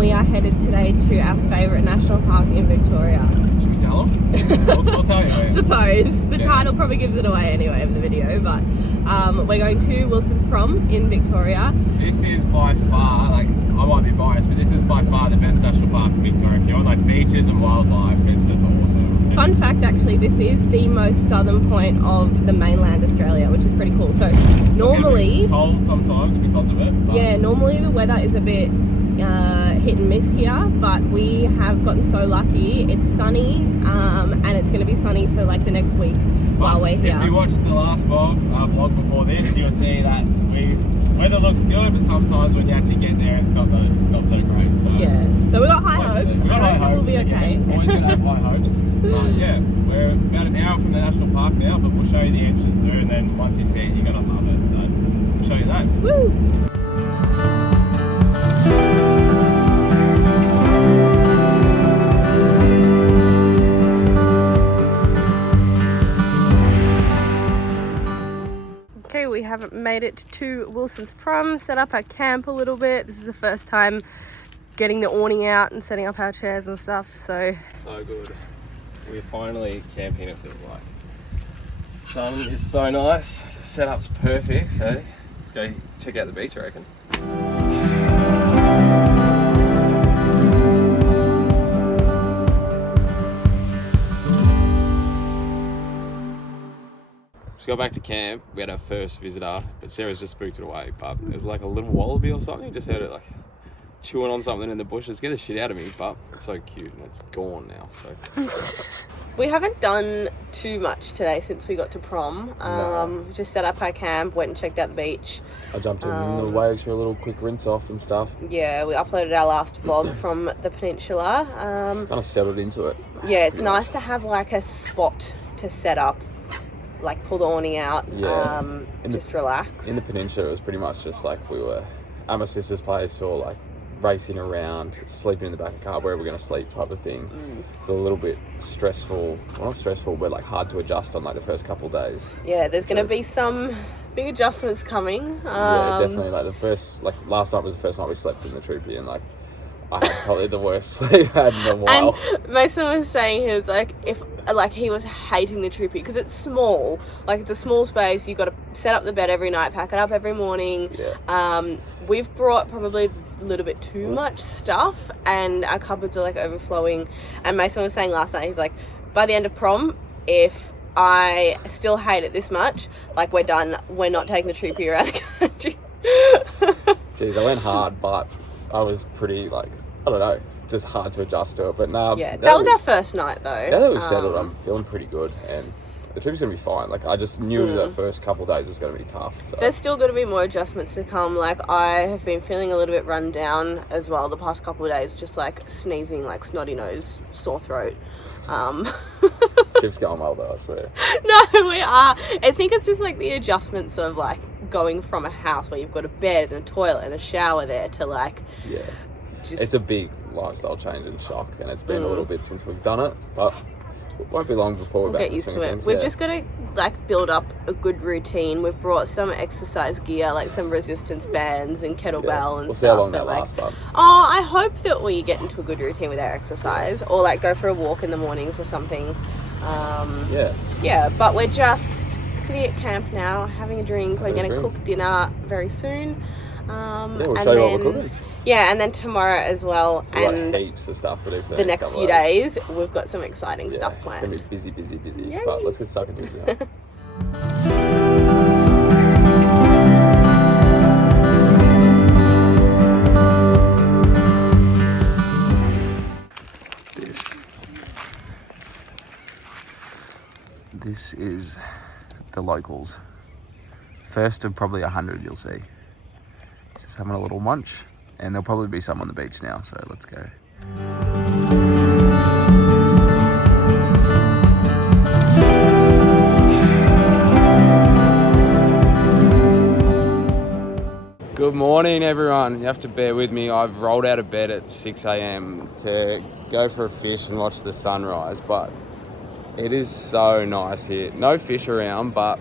we are headed today to our favourite national park in Victoria. Should we tell them? We'll tell you. Suppose. The title probably gives it away anyway of the video, but we're going to Wilsons Prom in Victoria. This is by far, like, I might be biased, but this is by far the best national park in Victoria. If you want like beaches and wildlife, it's just awesome. Fun fact, actually, this is the most southern point of the mainland Australia, which is pretty cool. So normally, it's cold sometimes because of it. Yeah, normally the weather is a bit hit and miss here, but we have gotten so lucky. It's sunny, and it's going to be sunny for like the next week while we're here. If you watched the last vlog before this, you'll see that weather looks good, but sometimes when you actually get there, it's not so great. So yeah, so we got high hopes. We got high hopes. We'll be okay. Yeah, always gonna have high hopes. But yeah, we're about an hour from the national park now, but we'll show you the entrance soon. And then once you see it, you're gonna love it. So we'll show you that. Woo! Okay, we haven't made it to Wilsons Prom, set up our camp a little bit. This is the first time getting the awning out and setting up our chairs and stuff, so good. We're finally camping, it feels like. The sun is so nice, the setup's perfect, so let's go check out the beach, I reckon. Just got back to camp. We had our first visitor, but Sarah's just spooked it away. But it was like a little wallaby or something. Just heard it like chewing on something in the bushes. Scared the shit out of me, but it's so cute and it's gone now. So we haven't done too much today since we got to prom. No. Just set up our camp, went and checked out the beach. I jumped in the waves for a little quick rinse off and stuff. Yeah, we uploaded our last vlog from the peninsula. Just kind of settled into it. Yeah, it's nice to have like a spot to set up. Like pull the awning out, just relax. In the peninsula, it was pretty much just like we were at my sister's place or like racing around, sleeping in the back of the car, where we're going to sleep type of thing. It's a little bit stressful, well not stressful, but like hard to adjust on like the first couple of days. Yeah, there's going to be some big adjustments coming. Yeah, definitely. Like last night was the first night we slept in the Troopy, and like I had probably the worst sleep I had in a while. And Mason was saying he was like, he was hating the Troopy because it's small. Like it's a small space. You've got to set up the bed every night, pack it up every morning. Yeah. We've brought probably a little bit too much stuff, and our cupboards are like overflowing. And Mason was saying last night, he's like, by the end of prom, if I still hate it this much, like we're done. We're not taking the Troopy around the country. Jeez, I went hard, but I was pretty like, I don't know, just hard to adjust to it. But no, yeah, that was our first night though. Now that we've settled, I'm feeling pretty good, and the trip's gonna be fine. Like I just knew that first couple of days was gonna be tough. So there's still got to be more adjustments to come. Like I have been feeling a little bit run down as well the past couple of days, just like sneezing, like snotty nose, sore throat. Trip's going well though, I swear. No, we are. I think it's just like the adjustments of like going from a house where you've got a bed and a toilet and a shower there to like it's a big lifestyle change and shock, and it's been a little bit since we've done it, but it won't be long before we'll get used to it. We've just got to like build up a good routine. We've brought some exercise gear, like some resistance bands and kettlebell and we'll stuff. See how long that lasts, bud. Oh, I hope that we get into a good routine with our exercise, or like go for a walk in the mornings or something. Yeah, but we're just sitting at camp now, having a drink. We're going to cook dinner very soon. We'll show you what we're cooking. Yeah, and then tomorrow as well. We've and got heaps of stuff to do for the next few days. We've got some exciting stuff planned. It's going to be busy. Yay. But let's get stuck into it now. This is the locals. First of probably 100 you'll see. Just having a little munch, and there'll probably be some on the beach now, so let's go. Good morning everyone. You have to bear with me. I've rolled out of bed at 6 a.m. to go for a fish and watch the sunrise, but it is so nice here. No fish around, but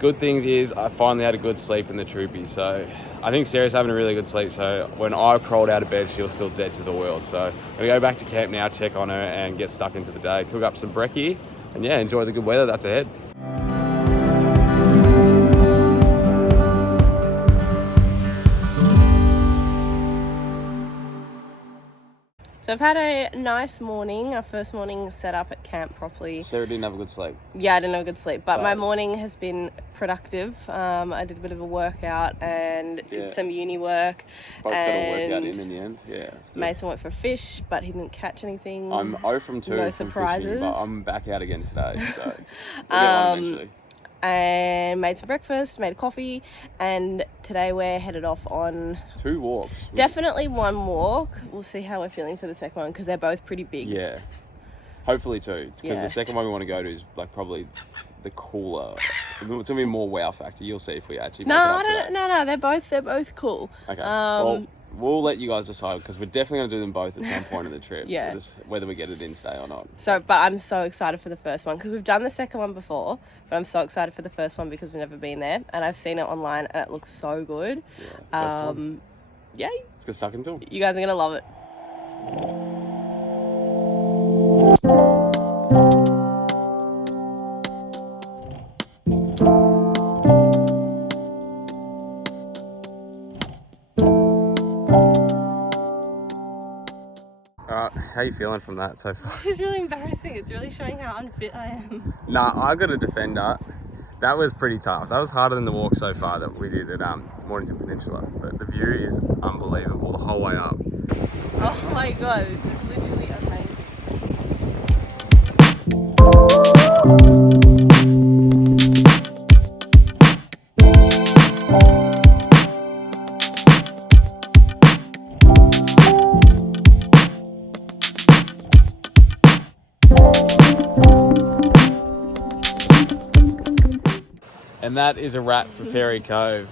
good thing is I finally had a good sleep in the Troopy, so I think Sarah's having a really good sleep. So when I crawled out of bed, she was still dead to the world. So I'm going to go back to camp now, check on her and get stuck into the day. Cook up some brekkie and yeah, enjoy the good weather that's ahead. So I've had a nice morning, our first morning set up at camp properly. Sarah didn't have a good sleep. Yeah, I didn't have a good sleep, but So- my morning has been productive. I did a bit of a workout and did some uni work. Both got a workout in the end. Yeah, it's good. Mason went for a fish, but he didn't catch anything. I'm 0 from 2 No from surprises. fishing, but I'm back out again today, so we'll get on eventually. And made some breakfast, made a coffee, and today we're headed off on 2 walks. definitely one walk. We'll see how we're feeling for the second one because they're both pretty big. Yeah. Hopefully 2, because Yeah. the second one we want to go to is like probably the cooler. It's gonna be more wow factor. You'll see if we actually make it up today. No, they're both cool. Okay. Well, we'll let you guys decide because we're definitely gonna do them both at some point in the trip. Yeah. Just whether we get it in today or not. So, but I'm so excited for the first one because we've done the second one before, but I'm so excited for the first one because we've never been there and I've seen it online and it looks so good. Yeah. First time. Yay! Let's get stuck into them. You guys are gonna love it. Alright, how you feeling from that so far? This is really embarrassing. It's really showing how unfit I am. Nah, I got a defender. That was pretty tough. That was harder than the walk so far that we did at Mornington Peninsula. But the view is unbelievable the whole way up. Oh my god, this is literally amazing. And that is a wrap for Fairy Cove.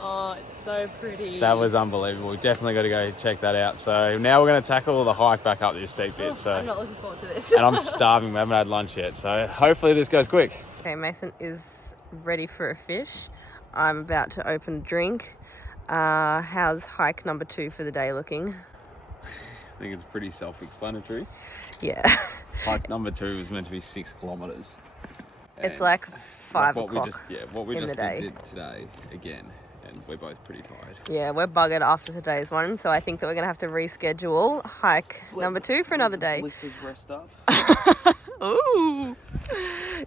Oh, it's so pretty. That was unbelievable. We definitely got to go check that out. So now we're going to tackle the hike back up this steep bit. So I'm not looking forward to this. and I'm starving. We haven't had lunch yet. So hopefully this goes quick. Okay, Mason is ready for a fish. I'm about to open a drink. How's hike number 2 for the day looking? I think it's pretty self-explanatory. Yeah. Hike number 2 was meant to be 6 kilometres. It's like 5 what o'clock. What we in just the day. did today again. And we're both pretty tired. Yeah, we're buggered after today's one, so I think that we're going to have to reschedule hike number 2 for another day. Blisters rest up. Ooh.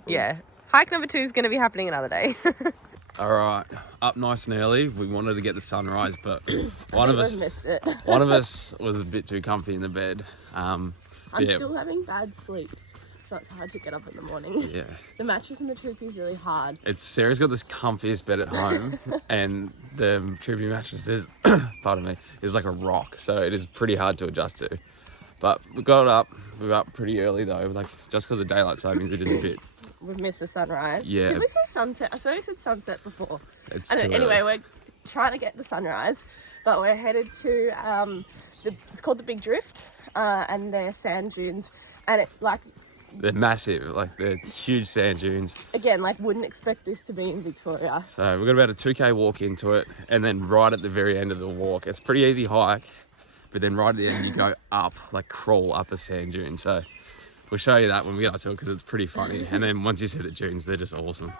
Yeah. Hike number 2 is going to be happening another day. All right, up nice and early. We wanted to get the sunrise, but one of us missed it. one of us was a bit too comfy in the bed. I'm still having bad sleeps, so it's hard to get up in the morning. Yeah. The mattress in the Troopy is really hard. Sarah's got this comfiest bed at home, and the Troopy mattress is, pardon me, is like a rock, so it is pretty hard to adjust to. But we got it up. We were up pretty early though, like just because of daylight savings, it is a bit. We've missed the sunrise. Yeah. Did we say sunset? I swear we said sunset before. It's Anyway, we're trying to get the sunrise, but we're headed to it's called the Big Drift, and they're sand dunes, and it like. They're massive, like they're huge sand dunes. Again, like wouldn't expect this to be in Victoria. So we've got about a 2k walk into it, and then right at the very end of the walk, it's a pretty easy hike, but then right at the end you go up, like crawl up a sand dune. So we'll show you that when we get up to it because it's pretty funny. And then once you see the dunes, they're just awesome.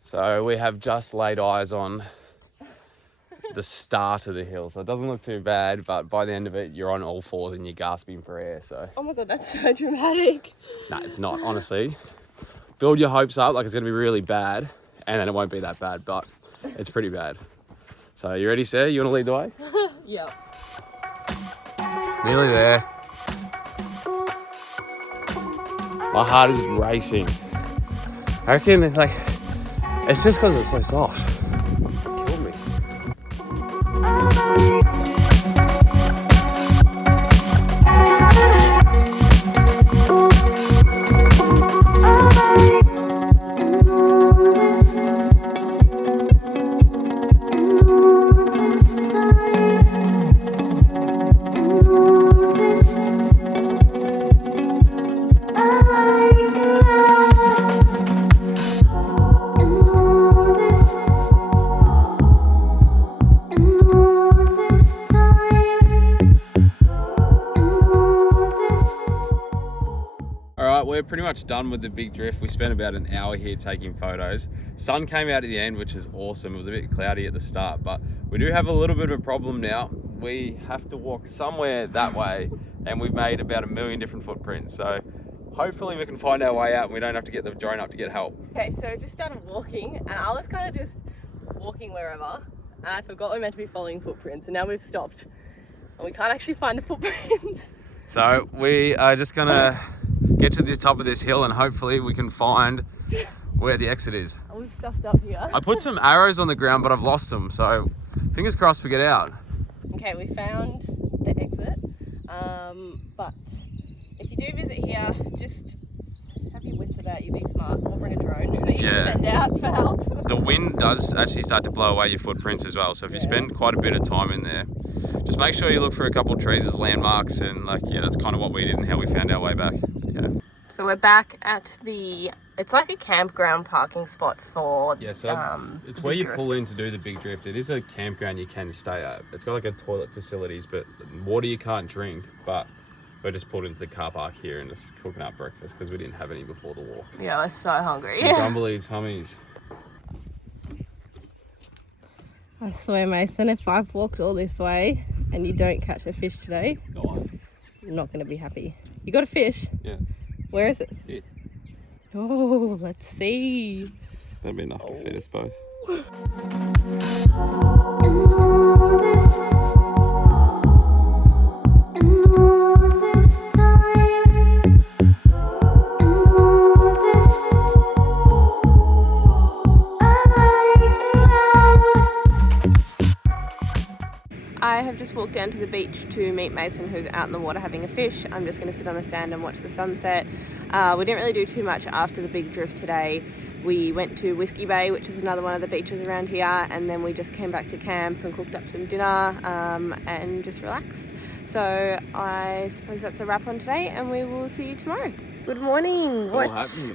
So we have just laid eyes on the start of the hill. So it doesn't look too bad, but by the end of it, you're on all fours and you're gasping for air. So Oh my god, that's so dramatic. nah, it's not, honestly. Build your hopes up like it's going to be really bad, and then it won't be that bad, but it's pretty bad. So you ready, Sarah? You want to lead the way? Yep. Nearly there. My heart is racing. I reckon it's just because it's so soft. Kill me. pretty much done with the big drift. We spent about an hour here taking photos. Sun came out at the end, which is awesome. It was a bit cloudy at the start, but we do have a little bit of a problem now. We have to walk somewhere that way, and we've made about 1 million different footprints. So hopefully we can find our way out and we don't have to get the drone up to get help. Okay, so just started walking, and I was kind of just walking wherever, and I forgot we're meant to be following footprints, and now we've stopped, and we can't actually find the footprints. So we are just gonna get to the top of this hill and hopefully we can find where the exit is. Oh, we've stuffed up here. I put some arrows on the ground, but I've lost them, so fingers crossed we get out. Okay, we found the exit, but if you do visit here, just have your wits about you, be smart, or bring a drone that you can send out for help. The wind does actually start to blow away your footprints as well, so if you spend quite a bit of time in there, just make sure you look for a couple of trees as landmarks, and that's kind of what we did and how we found our way back. Yeah. So we're back at it's like a campground parking spot for it's where you pull in to do the big drift. It is a campground you can stay at. It's got like a toilet facilities, but water you can't drink, but we're just pulled into the car park here and just cooking up breakfast because we didn't have any before the walk. Yeah, we're so hungry. Some grumbly tummies. I swear, Mason, if I've walked all this way and you don't catch a fish today, Go on. you're not going to be happy. You got a fish? Yeah. Where is it? Yeah. Oh, let's see. That'd be enough to feed us both. I have just walked down to the beach to meet Mason, who's out in the water having a fish. I'm just going to sit on the sand and watch the sunset. We didn't really do too much after the big drift today. We went to Whiskey Bay, which is another one of the beaches around here, and then we just came back to camp and cooked up some dinner and just relaxed. So I suppose that's a wrap on today, and we will see you tomorrow. Good morning. What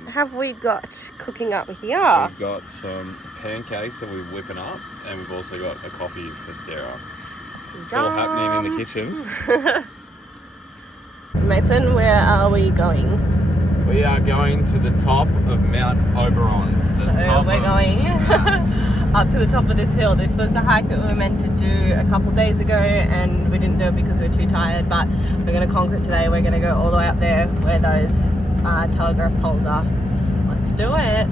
have we got cooking up here? We've got some pancakes that we're whipping up, and we've also got a coffee for Sarah. It's all happening in the kitchen. Mason, where are we going? We are going to the top of Mount Oberon. So we're going up to the top of this hill. This was the hike that we were meant to do a couple days ago, and we didn't do it because we were too tired, but we're going to conquer it today. We're going to go all the way up there where those telegraph poles are. Let's do it.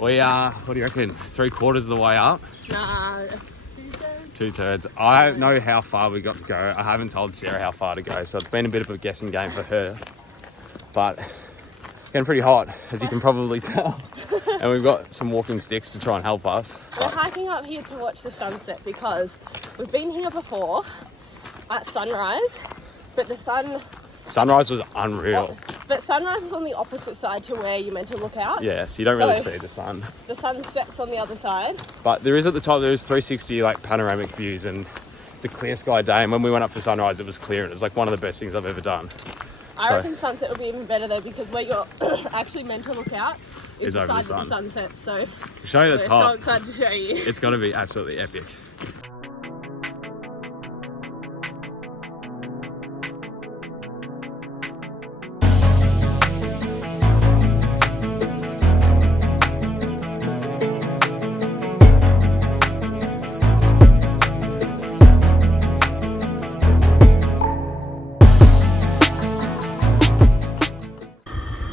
We are, what do you reckon, 3/4 of the way up? Nah, 2/3. I don't know how far we got to go. I haven't told Sarah how far to go, so it's been a bit of a guessing game for her. But it's getting pretty hot, as you can probably tell. And we've got some walking sticks to try and help us. We're hiking up here to watch the sunset because we've been here before at sunrise, but the sunrise was unreal. But sunrise was on the opposite side to where you're meant to look out. Yeah, so you don't really see the sun. The sun sets on the other side. But there is at the top, there's 360 like panoramic views, and it's a clear sky day. And when we went up for sunrise, it was clear, and it was like one of the best things I've ever done. I reckon sunset will be even better though, because where you're actually meant to look out is the side with the sunset. So show you the top. We're so excited to show you. It's got to be absolutely epic.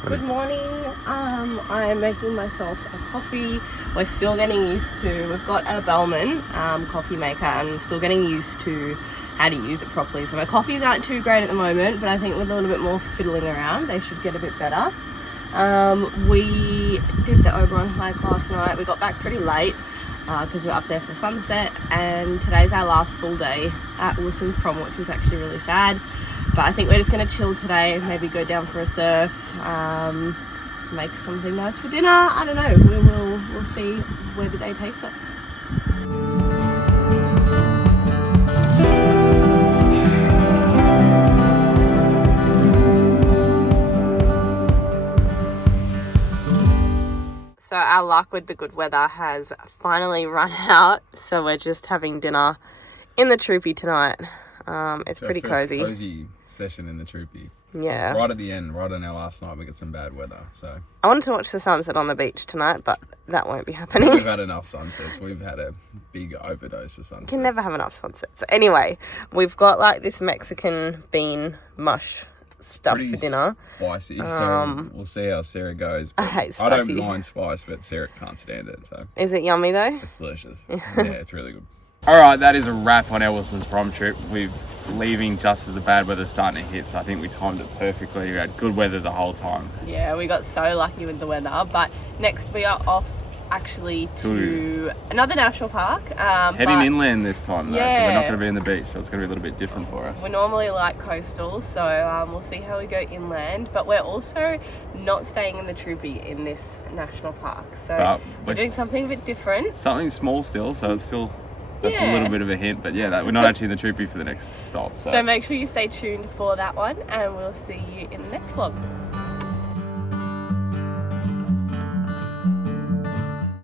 Good morning. I'm making myself a coffee. We're still getting used to, we've got a Bellman coffee maker, and I'm still getting used to how to use it properly. So my coffees aren't too great at the moment, but I think with a little bit more fiddling around, they should get a bit better. We did the Oberon hike last night. We got back pretty late because we were up there for sunset, and today's our last full day at Wilsons Prom, which is actually really sad. But I think we're just going to chill today, maybe go down for a surf, make something nice for dinner. I don't know. We'll see where the day takes us. So our luck with the good weather has finally run out. So we're just having dinner in the Troopy tonight. It's pretty cozy. Cozy session in the Troopy. Yeah. Right at the end, right on our last night, we got some bad weather. So I wanted to watch the sunset on the beach tonight, but that won't be happening. we've had enough sunsets. We've had a big overdose of sunsets. You can never have enough sunsets. Anyway, we've got like this Mexican bean mush stuff for dinner. Spicy, so we'll see how Sarah goes. I hate spicy. I don't mind spice, but Sarah can't stand it. So is it yummy though? it's delicious. Yeah, it's really good. All right, that is a wrap on our Wilsons Prom trip. We're leaving just as the bad weather's starting to hit, so I think we timed it perfectly. We had good weather the whole time. Yeah, we got so lucky with the weather. But next we are off actually to another national park. Heading inland this time though, so we're not Yeah. going to be in the beach, so it's going to be a little bit different for us. We're normally like coastal, so we'll see how we go inland. But we're also not staying in the Troopy in this national park. So But we're doing something a bit different. Something small still, so it's still... That's a little bit of a hint, but yeah, we're not actually in the Troopy for the next stop. So make sure you stay tuned for that one, and we'll see you in the next vlog.